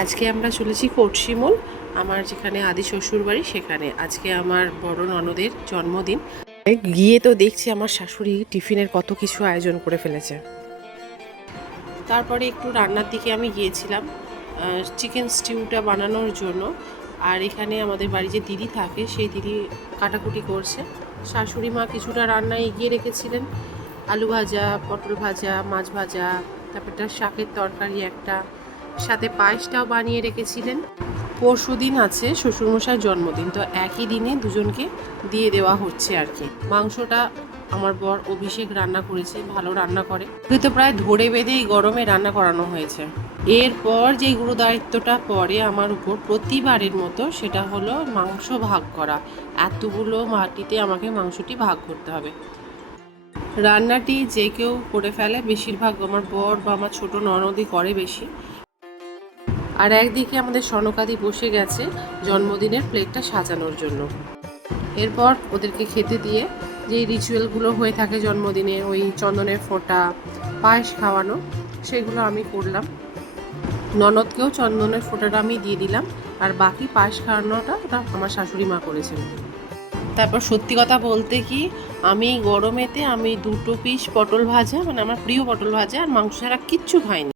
আজকে আমরা চলেছি কোটশিমুল, আমার যেখানে আদি শ্বশুর বাড়ি সেখানে। আজকে আমার বড় ননদের জন্মদিন। গিয়ে তো দেখছি আমার শাশুড়ি টিফিনের কত কিছু আয়োজন করে ফেলেছে। তারপরে একটু রান্নার দিকে আমি গিয়েছিলাম চিকেন স্টিউটা বানানোর জন্য। আর এখানে আমাদের বাড়ি যে দিদি থাকে সেই দিদি কাটাকুটি করছে। শাশুড়ি মা কিছুটা রান্না এগিয়ে রেখেছিলেন, আলু ভাজা, পটল ভাজা, মাছ ভাজা, তারপর একটা শাকের তরকারি, একটা সাথে পায়েসটাও বানিয়ে রেখেছিলেন। পরশু দিন আছে শ্বশুরমশাইয়ের জন্মদিন, তো একই দিনে দুজনকে দিয়ে দেওয়া হচ্ছে আর কি। মাংসটা আমার বর অভিষেক রান্না করেছে, ভালো রান্না করে। তো প্রায় ধরে বেঁধে এই গরমে রান্না করানো হয়েছে। এরপর যে গুরুদায়িত্বটা পড়ে আমার উপর প্রতিবারের মতো, সেটা হলো মাংস ভাগ করা। এতগুলো মাটিতে আমাকে মাংসটি ভাগ করতে হবে। রান্নাটি যে কেউ করে ফেলে, বেশিরভাগ আমার বর বা আমার ছোট ননদই করে বেশি। আর একদিকে আমাদের সনকাদি বসে গেছে জন্মদিনের প্লেটটা সাজানোর জন্য। এরপর ওদেরকে খেতে দিয়ে যেই রিচুয়ালগুলো হয়ে থাকে জন্মদিনে, ওই চন্দনের ফোঁটা, পায়েস খাওয়ানো, সেগুলো আমি করলাম। ননদকেও চন্দনের ফোঁটাটা আমি দিয়ে দিলাম, আর বাকি পায়েস খাওয়ানোটা ওটা আমার শাশুড়ি মা করেছেন। তারপর সত্যি কথা বলতে কি, আমি গরমেতে আমি 2 পিস পটল ভাজা, মানে আমার প্রিয় পটল ভাজা আর মাংস ছাড়া কিচ্ছু খাইনি।